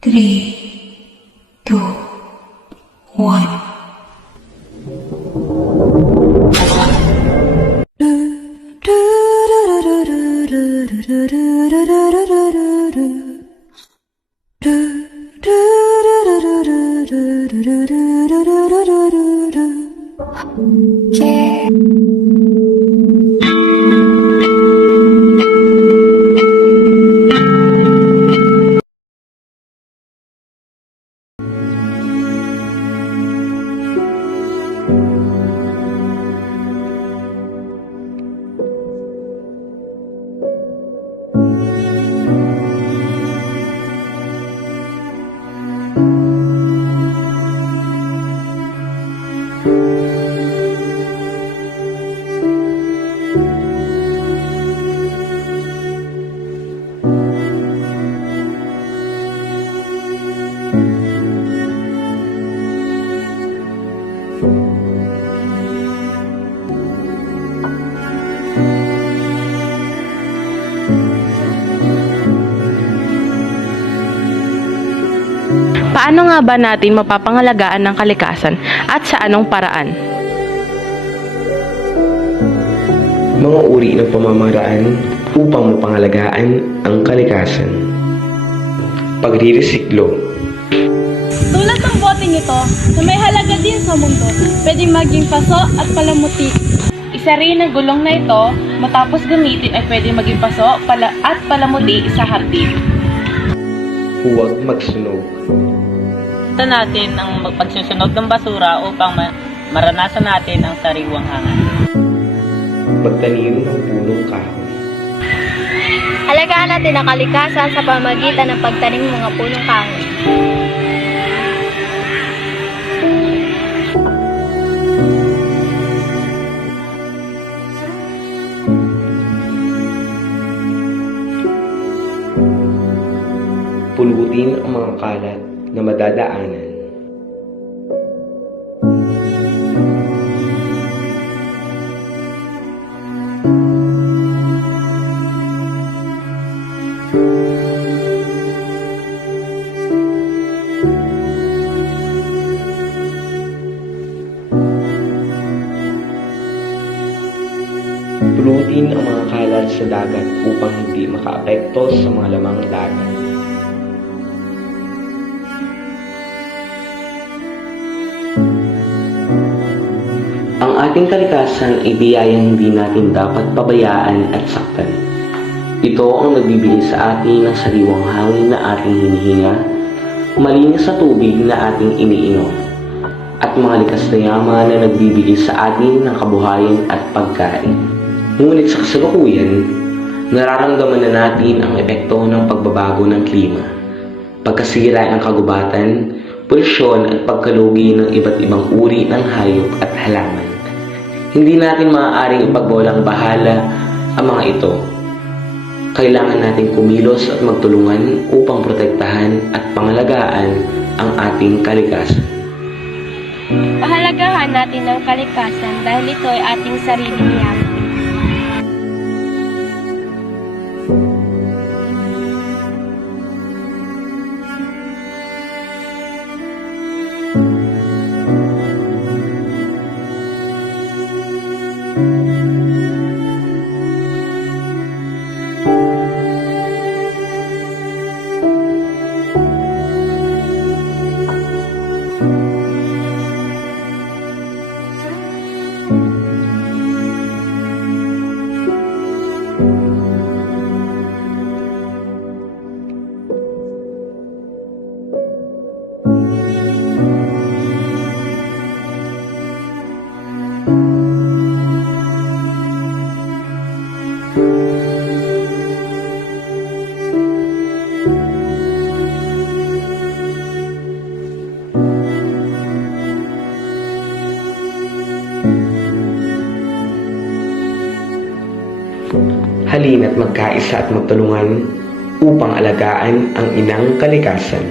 3, 2, 1. Paano nga ba natin mapapangalagaan ng kalikasan at sa anong paraan? Mga uri ng pamamaraan upang mapangalagaan ang kalikasan. Pagre-resiklo. Tulad ng boteng ito na may halaga din sa mundo, pwedeng maging paso at palamuti. Isa rin ang gulong na ito, matapos gamitin ay pwedeng maging paso at palamuti sa hardin. Huwag magsunog. Ito natin ang pagsusunog ng basura upang maranasan natin ang sariwang hangin. Magtanim ng punong kahoy. Alagaan natin ang kalikasan sa pamamagitan ng pagtanim ng mga punong kahoy. Pulutin ang mga kalat na madadaanan. Pulutin ang mga kalat sa dagat upang hindi makaapekto sa mga lamang dagat. Ang ating kalikasan ay biyayang hindi natin dapat pabayaan at saktan. Ito ang nagbibigay sa atin ng sariwang hangin na ating hinihinga, malinis sa tubig na ating iniinom, at mga likas na yaman na nagbibigay sa atin ng kabuhayan at pagkain. Ngunit sa kasalukuyan, nararamdaman na natin ang epekto ng pagbabago ng klima, pagkasira ng kagubatan, polusyon at pagkalugi ng iba't ibang uri ng hayop at halaman. Hindi natin maaaring ipagbawalang bahala ang mga ito. Kailangan natin kumilos at magtulungan upang protektahan at pangalagaan ang ating kalikasan. Pahalagahan natin ang kalikasan dahil ito ay ating sariling yaman. Halina't magkaisa at magtulungan upang alagaan ang inang kalikasan.